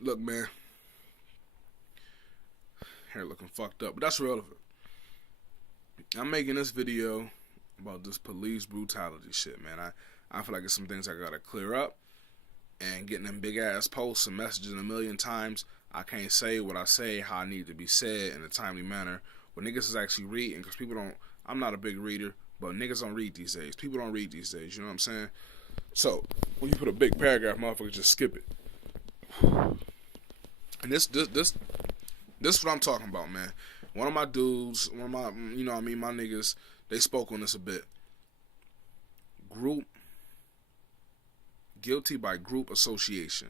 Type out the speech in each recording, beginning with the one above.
Look, man, hair looking fucked up, but that's relevant. I'm making this video about this police brutality shit, man. I feel like it's some things I gotta clear up, and getting them big ass posts and messages a million times. I can't say what I say how I need to be said in a timely manner. When niggas is actually reading, because people don't. I'm not a big reader, but niggas don't read these days. People don't read these days. You know what I'm saying? So when you put a big paragraph, motherfuckers just skip it. And this is what I'm talking about, man. One of my dudes, one of my, my niggas, they spoke on this a bit. Group, guilty by group association.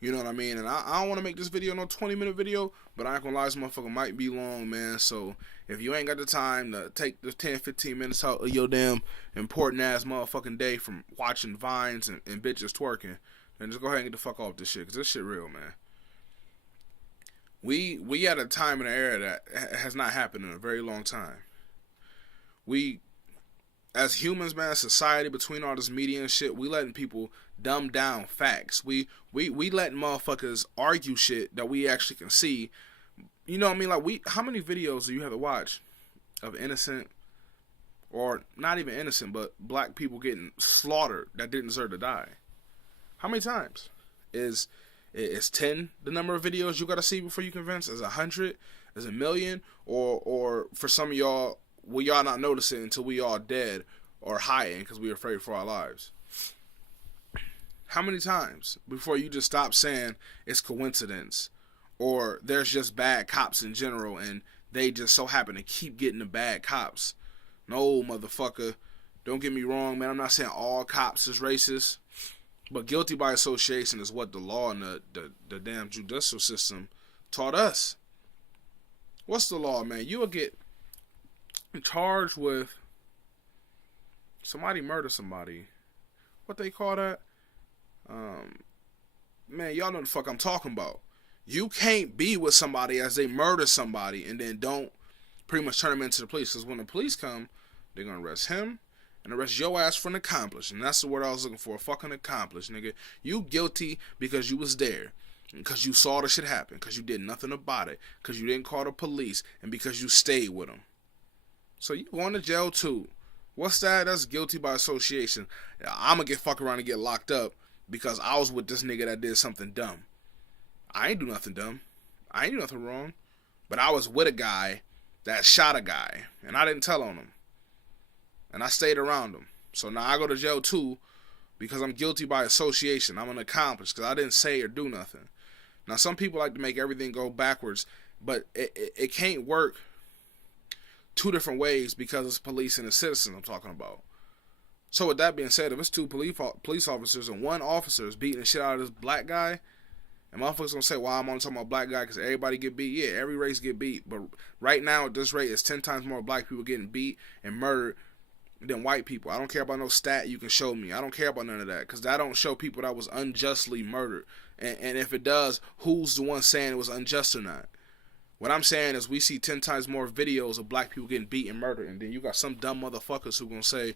You know what I mean? And I don't want to make this video no 20-minute video, but I ain't gonna lie, this motherfucker might be long, man. So if you ain't got the time to take the 10-15 minutes out of your damn important ass motherfucking day from watching vines and bitches twerking, then just go ahead and get the fuck off this shit, because this shit real, man. We at a time in an era that has not happened in a very long time. We, as humans, man, society, between all this media and shit, we letting people dumb down facts. We letting motherfuckers argue shit that we actually can see. You know what I mean? Like, how many videos do you have to watch of innocent, or not even innocent, but black people getting slaughtered that didn't deserve to die? How many times? Is 10 the number of videos you gotta see before you convince? Is 100? Is 1,000,000? Or for some of y'all, will y'all not notice it until we all dead or hiding because we're afraid for our lives? How many times before you just stop saying it's coincidence, or there's just bad cops in general and they just so happen to keep getting the bad cops? No, motherfucker. Don't get me wrong, man. I'm not saying all cops is racist. But guilty by association is what the law and the damn judicial system taught us. What's the law, man? You will get charged with somebody murder somebody. What they call that? Man, y'all know the fuck I'm talking about. You can't be with somebody as they murder somebody and then don't pretty much turn them into the police. Because when the police come, they're going to arrest him and arrest your ass for an accomplice. And that's the word I was looking for. Fucking accomplice, nigga. You guilty because you was there. Because you saw the shit happen. Because you did nothing about it. Because you didn't call the police. And because you stayed with them. So you going to jail too. What's that? That's guilty by association. I'm going to get fucked around and get locked up because I was with this nigga that did something dumb. I ain't do nothing dumb. I ain't do nothing wrong. But I was with a guy that shot a guy. And I didn't tell on him. And I stayed around him. So now I go to jail too because I'm guilty by association. I'm an accomplice because I didn't say or do nothing. Now some people like to make everything go backwards, but it can't work two different ways because it's police and a citizen I'm talking about. So with that being said, if it's two police officers and one officer is beating the shit out of this black guy, and motherfuckers gonna say, well, I'm only talking about black guy because everybody get beat. Yeah, every race get beat. But right now at this rate, it's 10 times more black people getting beat and murdered than white people. I don't care about no stat you can show me. I don't care about none of that because that don't show people that was unjustly murdered. And if it does, who's the one saying it was unjust or not? What I'm saying is we see 10 times more videos of black people getting beat and murdered, and then you got some dumb motherfuckers who gonna say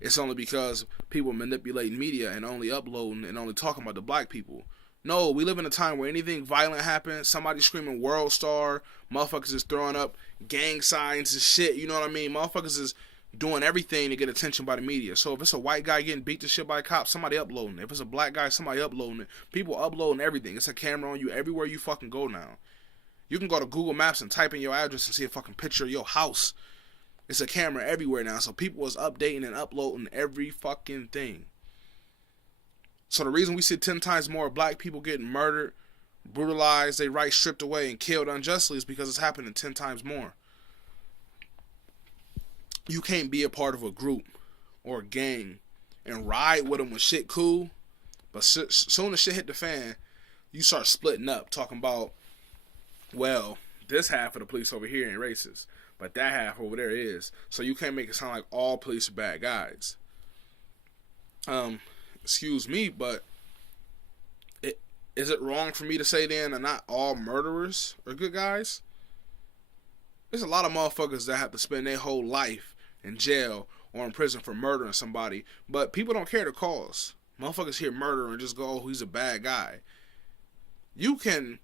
it's only because people manipulating media and only uploading and only talking about the black people. No, we live in a time where anything violent happens, somebody screaming world star, motherfuckers is throwing up gang signs and shit, you know what I mean? Motherfuckers is doing everything to get attention by the media. So if it's a white guy getting beat to shit by cops, somebody uploading it. If it's a black guy, somebody uploading it. People uploading everything. It's a camera on you everywhere you fucking go now. You can go to Google Maps and type in your address and see a fucking picture of your house. It's a camera everywhere now. So people is updating and uploading every fucking thing. So the reason we see 10 times more black people getting murdered, brutalized, their rights stripped away, and killed unjustly is because it's happening 10 times more. You can't be a part of a group or a gang and ride with them when shit cool, but soon as shit hit the fan, you start splitting up, talking about, well, this half of the police over here ain't racist, but that half over there is. So you can't make it sound like all police are bad guys. Excuse me, but is it wrong for me to say then that not all murderers are good guys? There's a lot of motherfuckers that have to spend their whole life in jail or in prison for murdering somebody, but people don't care the cause. Motherfuckers hear murder and just go, oh, he's a bad guy. You can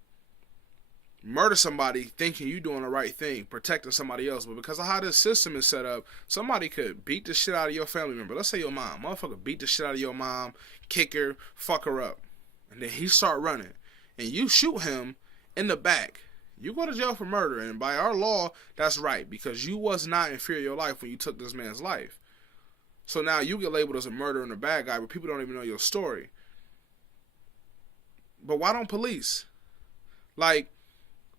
murder somebody thinking you doing the right thing, protecting somebody else, but because of how this system is set up, somebody could beat the shit out of your family member. Let's say your mom. Motherfucker beat the shit out of your mom, kick her, fuck her up. And then he start running. And you shoot him in the back. You go to jail for murder. And by our law, that's right. Because you was not in fear of your life when you took this man's life. So now you get labeled as a murderer and a bad guy, but people don't even know your story. But why don't police? Like,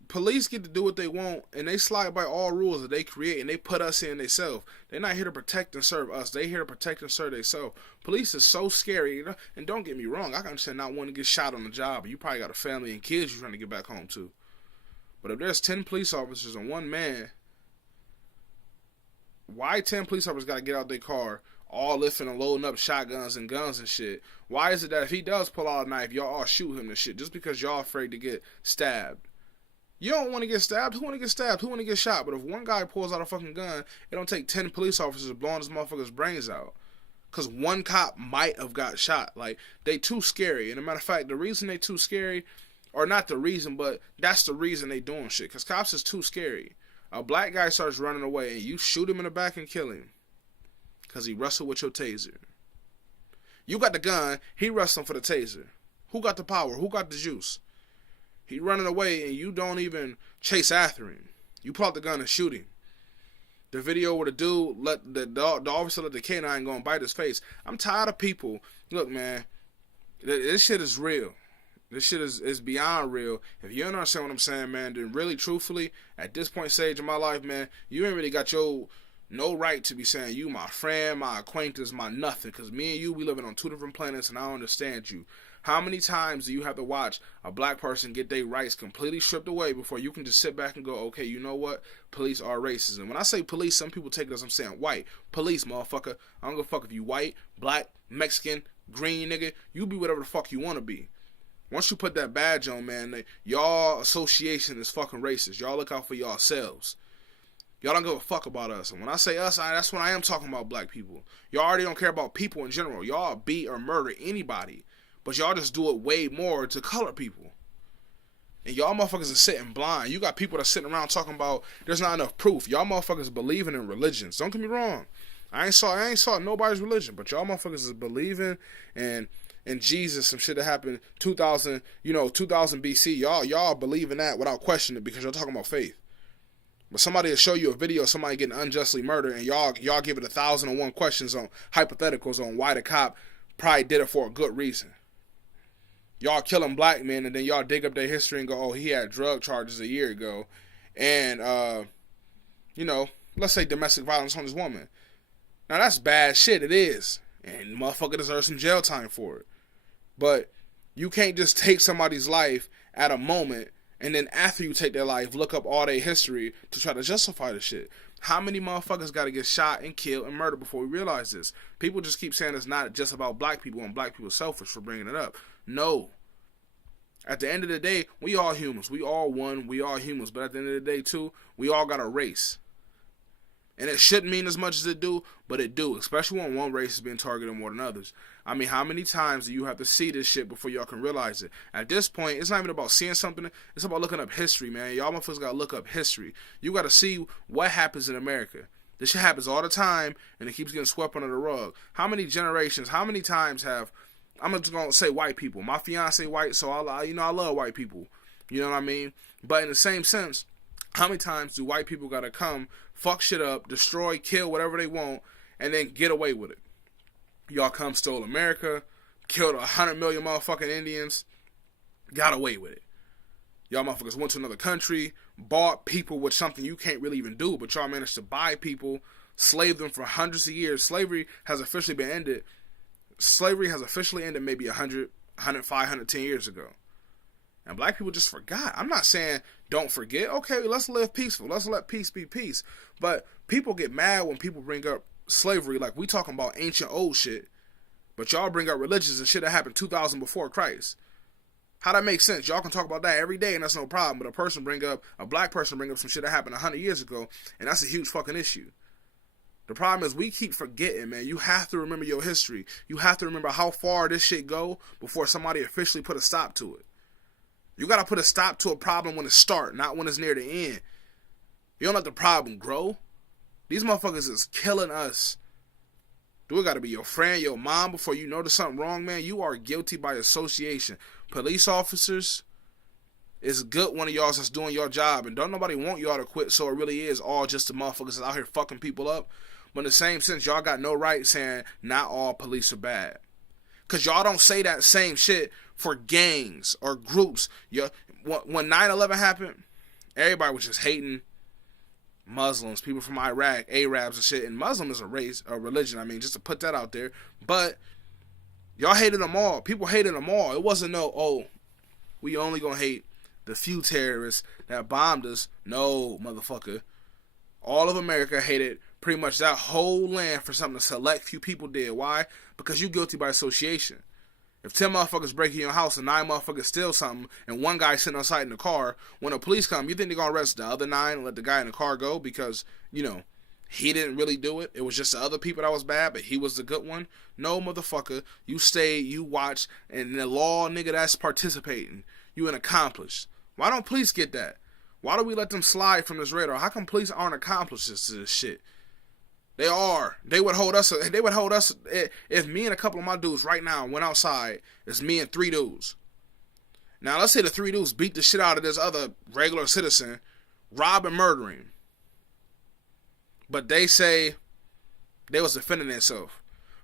police get to do what they want, and they slide by all rules that they create, and they put us in themselves. They're not here to protect and serve us. They're here to protect and serve themselves. Police is so scary. And don't get me wrong, I can understand not wanting to get shot on the job. You probably got a family and kids you're trying to get back home to. But if there's 10 police officers and one man, why 10 police officers got to get out their car, all lifting and loading up shotguns and guns and shit? Why is it that if he does pull out a knife, y'all all shoot him and shit just because y'all afraid to get stabbed? You don't want to get stabbed. Who want to get stabbed? Who want to get shot? But if one guy pulls out a fucking gun, it don't take 10 police officers blowing this motherfucker's brains out. Because one cop might have got shot. Like, they too scary. And a matter of fact, the reason they too scary, or not the reason, but that's the reason they doing shit. Because cops is too scary. A black guy starts running away and you shoot him in the back and kill him. Because he wrestled with your taser. You got the gun, he wrestling for the taser. Who got the power? Who got the juice? He running away and you don't even chase after him. You pull out the gun and shoot him. The video where the dude let the officer let the canine go and bite his face. I'm tired of people. Look, man, this shit is real. This shit is beyond real. If you don't understand what I'm saying, man, then really, truthfully, at this point stage in my life, man, you ain't really got no right to be saying you my friend, my acquaintance, my nothing. Because me and you, we living on two different planets and I don't understand you. How many times do you have to watch a black person get their rights completely stripped away before you can just sit back and go, okay, you know what? Police are racist. And when I say police, some people take it as I'm saying white. Police, motherfucker. I don't give a fuck if you white, black, Mexican, green, nigga. You be whatever the fuck you want to be. Once you put that badge on, man, y'all association is fucking racist. Y'all look out for yourselves. Y'all don't give a fuck about us. And when I say us, that's when I am talking about black people. Y'all already don't care about people in general. Y'all beat or murder anybody. But y'all just do it way more to color people. And y'all motherfuckers are sitting blind. You got people that are sitting around talking about there's not enough proof. Y'all motherfuckers believing in religions. Don't get me wrong. I ain't saw nobody's religion. But y'all motherfuckers is believing in Jesus, some shit that happened 2000 BC. Y'all believe in that without questioning it because y'all talking about faith. But somebody will show you a video of somebody getting unjustly murdered and y'all give it 1,001 questions on hypotheticals on why the cop probably did it for a good reason. Y'all killing black men and then y'all dig up their history and go, oh, he had drug charges a year ago. And, let's say domestic violence on this woman. Now, that's bad shit. It is. And motherfucker deserves some jail time for it. But you can't just take somebody's life at a moment and then after you take their life, look up all their history to try to justify the shit. How many motherfuckers got to get shot and killed and murdered before we realize this? People just keep saying it's not just about black people and black people selfish for bringing it up. No. At the end of the day, we all humans. We all one. We all humans. But at the end of the day, too, we all got a race. And it shouldn't mean as much as it do, but it do. Especially when one race is being targeted more than others. I mean, how many times do you have to see this shit before y'all can realize it? At this point, it's not even about seeing something. It's about looking up history, man. Y'all motherfuckers got to look up history. You got to see what happens in America. This shit happens all the time, and it keeps getting swept under the rug. How many generations, how many times have... I'm just going to say white people. My fiance white, so I love white people. You know what I mean? But in the same sense, how many times do white people got to come, fuck shit up, destroy, kill, whatever they want, and then get away with it? Y'all come, stole America, killed 100 million motherfucking Indians, got away with it. Y'all motherfuckers went to another country, bought people with something you can't really even do, but y'all managed to buy people, slave them for hundreds of years. Slavery has officially been ended. Slavery has officially ended maybe 100, 105, 110 years ago. And black people just forgot. I'm not saying don't forget. Okay, let's live peaceful. Let's let peace be peace. But people get mad when people bring up slavery like we talking about ancient old shit. But y'all bring up religions and shit that happened 2,000 before Christ. How that makes sense? Y'all can talk about that every day and that's no problem. But a black person bring up some shit that happened 100 years ago and that's a huge fucking issue. The problem is we keep forgetting, man. You have to remember your history. You have to remember how far this shit go before somebody officially put a stop to it. You gotta put a stop to a problem when it starts, not when it's near the end. You don't let the problem grow. These motherfuckers is killing us. Do it gotta be your friend, your mom, before you notice something wrong, man? You are guilty by association. Police officers, it's good one of y'all that's doing your job, and don't nobody want y'all to quit, so it really is all just the motherfuckers that's out here fucking people up. But in the same sense, y'all got no right saying not all police are bad. Because y'all don't say that same shit for gangs or groups. When 9/11 happened, everybody was just hating Muslims, people from Iraq, Arabs and shit. And Muslim is a race, a religion, I mean, just to put that out there. But y'all hated them all. People hated them all. It wasn't we only gonna hate the few terrorists that bombed us. No, motherfucker. All of America hated pretty much that whole land for something a select few people did. Why? Because you guilty by association. If 10 motherfuckers break in your house and 9 motherfuckers steal something and one guy sitting outside in the car, when the police come, you think they're going to arrest the other 9 and let the guy in the car go because, he didn't really do it. It was just the other people that was bad, but he was the good one. No, motherfucker. You stay, you watch, and the law, nigga, that's participating. You an accomplice. Why don't police get that? Why do we let them slide from this radar? How come police aren't accomplices to this shit? They are. They would hold us if me and a couple of my dudes right now went outside. It's me and 3 dudes. Now let's say the 3 dudes beat the shit out of this other regular citizen, rob and murder him. But they say they was defending themselves.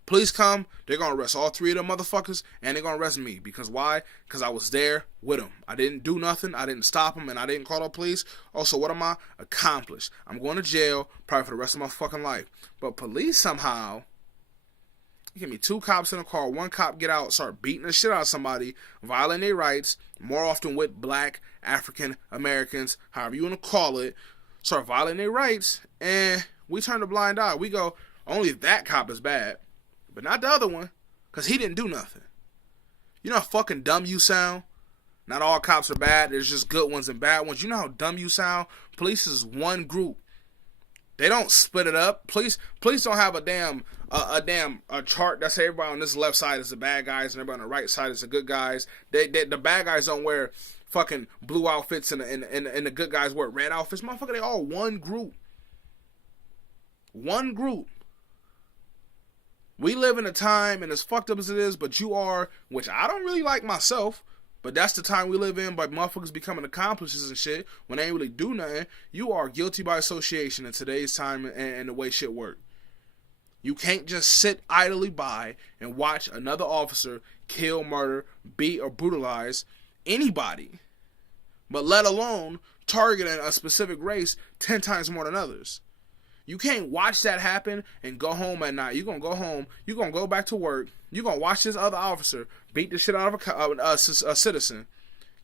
Police come, they're going to arrest all 3 of them motherfuckers, and they're going to arrest me. Because why? Because I was there with them. I didn't do nothing. I didn't stop them, and I didn't call the police. Also, what am I? Accomplished. I'm going to jail probably for the rest of my fucking life. But police somehow, you give me 2 cops in a car, 1 cop get out, start beating the shit out of somebody, violating their rights, more often with black, African Americans, however you want to call it, start violating their rights, and we turn a blind eye. We go, only that cop is bad. But not the other one, because he didn't do nothing. You know how fucking dumb you sound? Not all cops are bad. There's just good ones and bad ones. You know how dumb you sound? Police is one group. They don't split it up. Police don't have a chart that says everybody on this left side is the bad guys and everybody on the right side is the good guys. The bad guys don't wear fucking blue outfits and the good guys wear red outfits. Motherfucker, they all one group. One group. We live in a time, and as fucked up as it is, but you are, which I don't really like myself, but that's the time we live in, by motherfuckers becoming accomplices and shit, when they ain't really do nothing. You are guilty by association in today's time and the way shit work. You can't just sit idly by and watch another officer kill, murder, beat, or brutalize anybody, but let alone targeting a specific race 10 times more than others. You can't watch that happen and go home at night. You're going to go home. You're going to go back to work. You're going to watch this other officer beat the shit out of a citizen,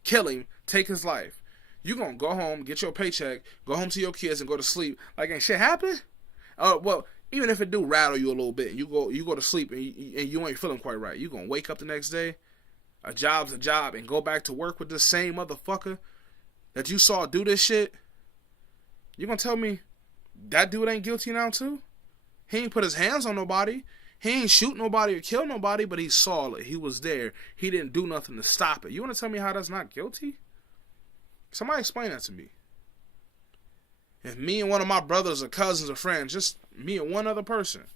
kill him, take his life. You're going to go home, get your paycheck, go home to your kids, and go to sleep like ain't shit happen? Well, even if it do rattle you a little bit, and you go to sleep and you ain't feeling quite right, you're going to wake up the next day, a job's a job, and go back to work with the same motherfucker that you saw do this shit? You're going to tell me that dude ain't guilty now too? He ain't put his hands on nobody. He ain't shoot nobody or kill nobody, but he saw it. He was there. He didn't do nothing to stop it. You want to tell me how that's not guilty? Somebody explain that to me. If me and one of my brothers or cousins or friends, just me and one other person,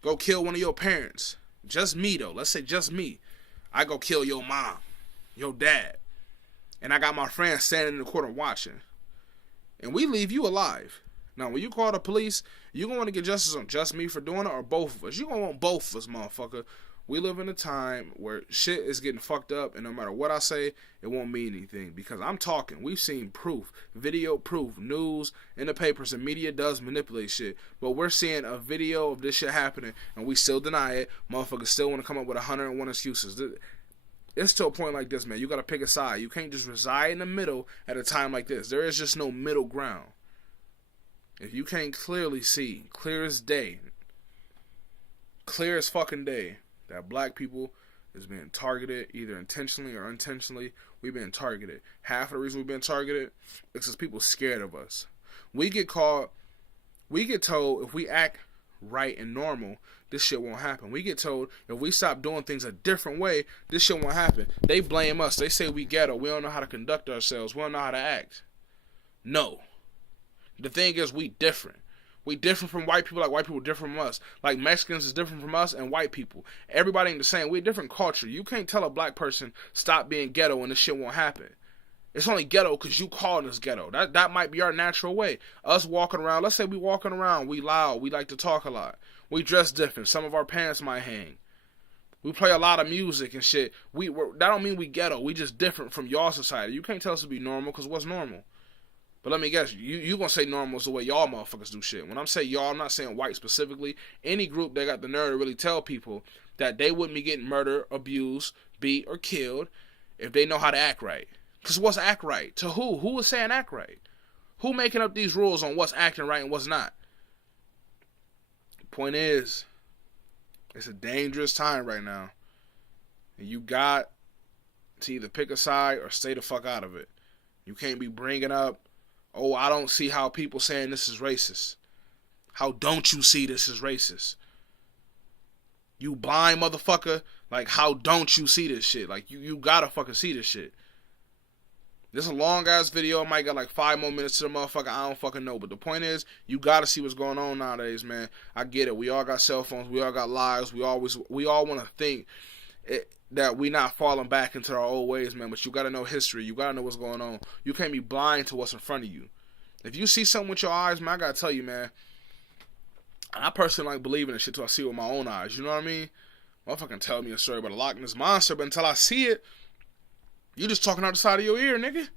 go kill one of your parents, just me though, let's say just me, I go kill your mom, your dad, and I got my friend standing in the corner watching, and we leave you alive. Now, when you call the police, you going to want to get justice on just me for doing it or both of us? You going to want both of us, motherfucker. We live in a time where shit is getting fucked up, and no matter what I say, it won't mean anything. Because I'm talking. We've seen proof, video proof, news in the papers, and media does manipulate shit. But we're seeing a video of this shit happening, and we still deny it. Motherfuckers still want to come up with 101 excuses. It's to a point like this, man. You got to pick a side. You can't just reside in the middle at a time like this. There is just no middle ground. If you can't clearly see, clear as day, clear as fucking day, that black people is being targeted, either intentionally or unintentionally, we've been targeted. Half of the reason we've been targeted is because people scared of us. We get told if we act right and normal, this shit won't happen. We get told if we stop doing things a different way, this shit won't happen. They blame us. They say we ghetto. We don't know how to conduct ourselves. We don't know how to act. No. The thing is, we different. We different from white people like white people different from us. Like Mexicans is different from us and white people. Everybody ain't the same. We're a different culture. You can't tell a black person stop being ghetto and this shit won't happen. It's only ghetto because you called us ghetto. That might be our natural way. Us walking around, let's say we walking around, we loud, we like to talk a lot. We dress different. Some of our pants might hang. We play a lot of music and shit. That don't mean we ghetto. We just different from y'all society. You can't tell us to be normal because what's normal? But let me guess, you gonna say normal is the way y'all motherfuckers do shit. When I'm saying y'all, I'm not saying white specifically. Any group that got the nerve to really tell people that they wouldn't be getting murdered, abused, beat, or killed if they know how to act right. Because what's act right? To who? Who is saying act right? Who making up these rules on what's acting right and what's not? Point is, it's a dangerous time right now. And you got to either pick a side or stay the fuck out of it. You can't be bringing up, oh, I don't see how people saying this is racist. How don't you see this is racist? You blind motherfucker. Like, how don't you see this shit? Like, you gotta fucking see this shit. This is a long ass video. It might got like 5 more minutes to the motherfucker. I don't fucking know. But the point is, you gotta see what's going on nowadays, man. I get it. We all got cell phones. We all got lives. We all want to think that we not falling back into our old ways, man. But you gotta know history. You gotta know what's going on. You can't be blind to what's in front of you. If you see something with your eyes, man, I gotta tell you, man. I personally like believing in shit till I see it with my own eyes. You know what I mean? Motherfucking tell me a story about a Loch Ness monster, but until I see it, you just talking out the side of your ear, nigga.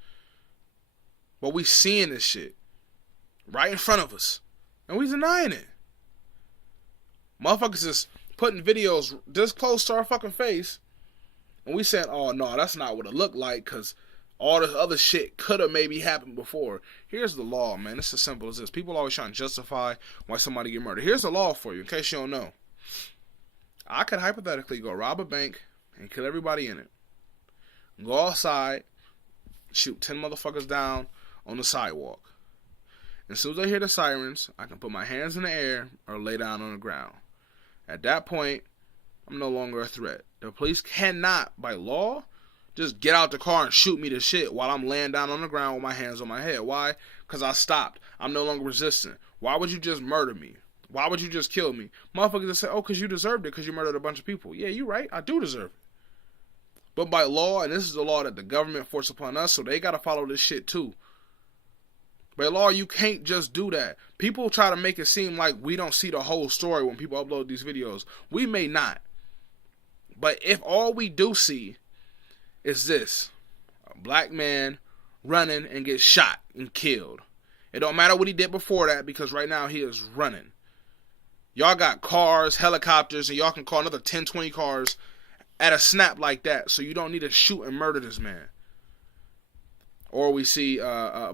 But we seeing this shit right in front of us, and we denying it. Motherfuckers is putting videos this close to our fucking face, and we saying, oh no, that's not what it looked like, because all this other shit could have maybe happened before. Here's the law, man. It's as simple as this. People always trying to justify why somebody get murdered. Here's the law for you, in case you don't know. I could hypothetically go rob a bank and kill everybody in it. Go outside, shoot 10 motherfuckers down on the sidewalk. As soon as I hear the sirens, I can put my hands in the air or lay down on the ground. At that point, I'm no longer a threat. The police cannot, by law, just get out the car and shoot me to shit while I'm laying down on the ground with my hands on my head. Why? Because I stopped. I'm no longer resistant. Why would you just murder me? Why would you just kill me? Motherfuckers just say, oh, because you deserved it because you murdered a bunch of people. Yeah, you're right. I do deserve it. But by law, and this is the law that the government forced upon us, so they got to follow this shit too. By law, you can't just do that. People try to make it seem like we don't see the whole story when people upload these videos. We may not. But if all we do see is this, a black man running and gets shot and killed. It don't matter what he did before that, because right now he is running. Y'all got cars, helicopters, and y'all can call another 10, 20 cars at a snap like that, so you don't need to shoot and murder this man. Or we see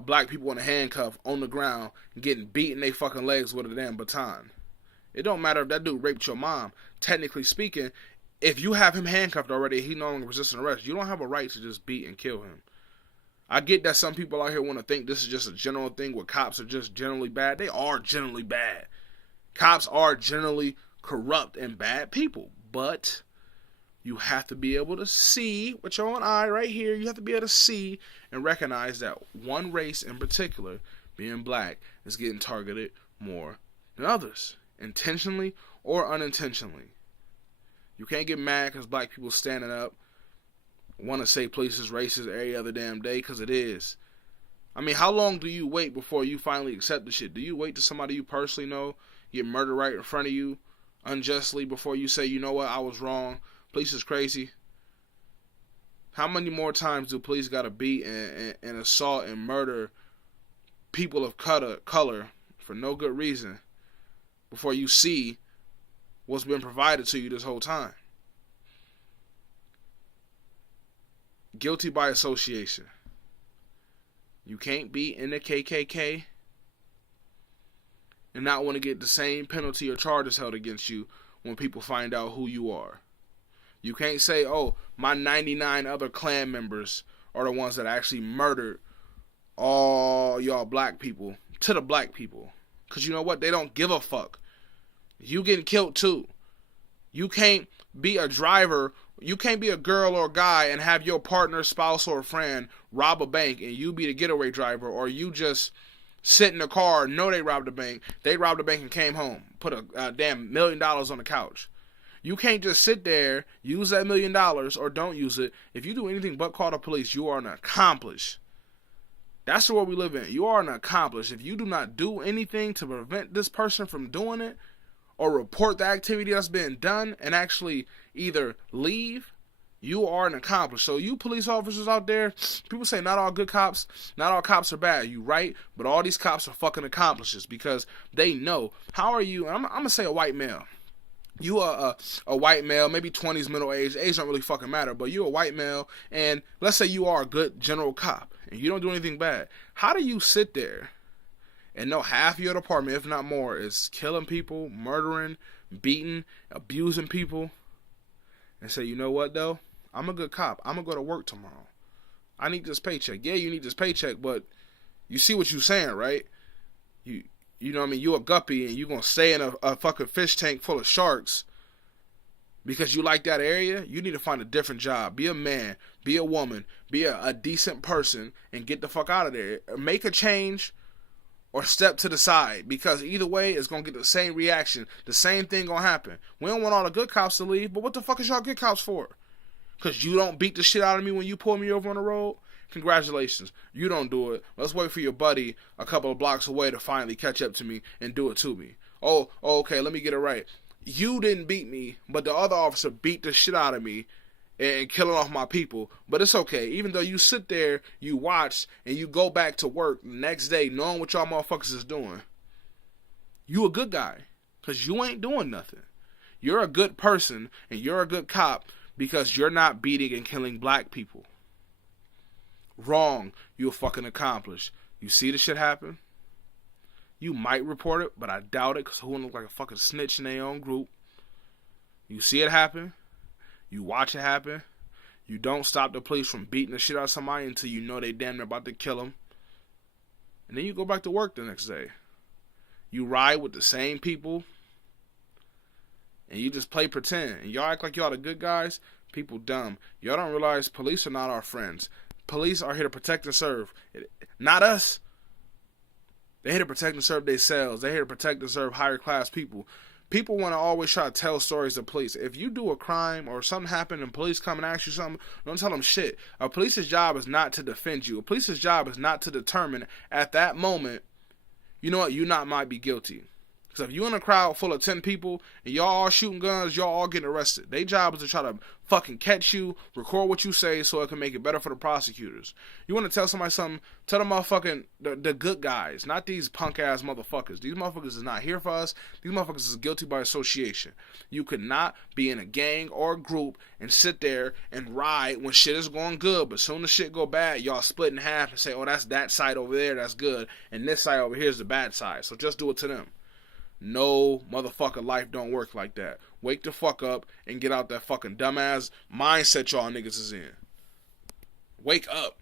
black people in a handcuff on the ground getting beat in their fucking legs with a damn baton. It don't matter if that dude raped your mom. Technically speaking, if you have him handcuffed already, he no longer resisting arrest. You don't have a right to just beat and kill him. I get that some people out here want to think this is just a general thing where cops are just generally bad. They are generally bad. Cops are generally corrupt and bad people. But you have to be able to see with your own eye right here. You have to be able to see and recognize that one race in particular, being black, is getting targeted more than others, intentionally or unintentionally. You can't get mad because black people standing up want to say police is racist every other damn day, because it is. I mean, how long do you wait before you finally accept the shit? Do you wait till somebody you personally know get murdered right in front of you unjustly before you say, you know what, I was wrong, police is crazy? How many more times do police gotta beat and assault and murder people of color for no good reason before you see what's been provided to you this whole time? Guilty by association. You can't be in the KKK and not want to get the same penalty or charges held against you when people find out who you are. You can't say, oh, my 99 other Klan members are the ones that actually murdered all y'all black people to the black people. Because you know what? They don't give a fuck. You getting killed too. You can't be a driver. You can't be a girl or a guy and have your partner, spouse, or friend rob a bank and you be the getaway driver, or you just sit in the car, know they robbed the bank, they robbed the bank and came home, put a damn $1,000,000 on the couch. You can't just sit there, use that $1,000,000 or don't use it. If you do anything but call the police, you are an accomplice. That's the world we live in. You are an accomplice. If you do not do anything to prevent this person from doing it, or report the activity that's being done and actually either leave, you are an accomplice. So you police officers out there, people say not all good cops, not all cops are bad. You right, but all these cops are fucking accomplices because they know. How are you? I'm gonna say a white male. You are a white male, maybe 20s, middle age. Age don't really fucking matter, but you're a white male, and let's say you are a good general cop, and you don't do anything bad. How do you sit there and know half your department, if not more, is killing people, murdering, beating, abusing people, and say, you know what, though? I'm a good cop. I'm going to go to work tomorrow. I need this paycheck. Yeah, you need this paycheck, but you see what you're saying, right? You know what I mean? You a guppy, and you're going to stay in a fucking fish tank full of sharks because you like that area. You need to find a different job. Be a man. Be a woman. Be a decent person and get the fuck out of there. Make a change or step to the side, because either way it's going to get the same reaction. The same thing going to happen. We don't want all the good cops to leave, but what the fuck is y'all good cops for? Because you don't beat the shit out of me when you pull me over on the road? Congratulations. You don't do it. Let's wait for your buddy a couple of blocks away to finally catch up to me and do it to me. Oh, okay, let me get it right. You didn't beat me, but the other officer beat the shit out of me and killing off my people. But it's okay. Even though you sit there, you watch, and you go back to work the next day knowing what y'all motherfuckers is doing, you a good guy. Because you ain't doing nothing. You're a good person, and you're a good cop because you're not beating and killing black people. Wrong. You a fucking accomplice. You see the shit happen? You might report it, but I doubt it, because who wouldn't look like a fucking snitch in their own group? You see it happen. You watch it happen. You don't stop the police from beating the shit out of somebody until you know they damn near about to kill them. And then you go back to work the next day. You ride with the same people. And you just play pretend. And y'all act like y'all the good guys. People dumb. Y'all don't realize police are not our friends. Police are here to protect and serve. Not us. They're here to protect and serve themselves. They're here to protect and serve higher class people. People want to always try to tell stories to police. If you do a crime or something happened and police come and ask you something, don't tell them shit. A police's job is not to defend you. A police's job is not to determine at that moment, you know what, you not might be guilty. Because if you in a crowd full of 10 people and y'all all shooting guns, y'all all getting arrested. Their job is to try to fucking catch you, record what you say so it can make it better for the prosecutors. You want to tell somebody something, tell them motherfucking the good guys, not these punk ass motherfuckers. These motherfuckers is not here for us. These motherfuckers is guilty by association. You could not be in a gang or a group and sit there and ride when shit is going good, but soon as shit go bad, y'all split in half and say, oh, that's that side over there, that's good, and this side over here is the bad side, so just do it to them. No, motherfucker, life don't work like that. Wake the fuck up and get out that fucking dumbass mindset y'all niggas is in. Wake up.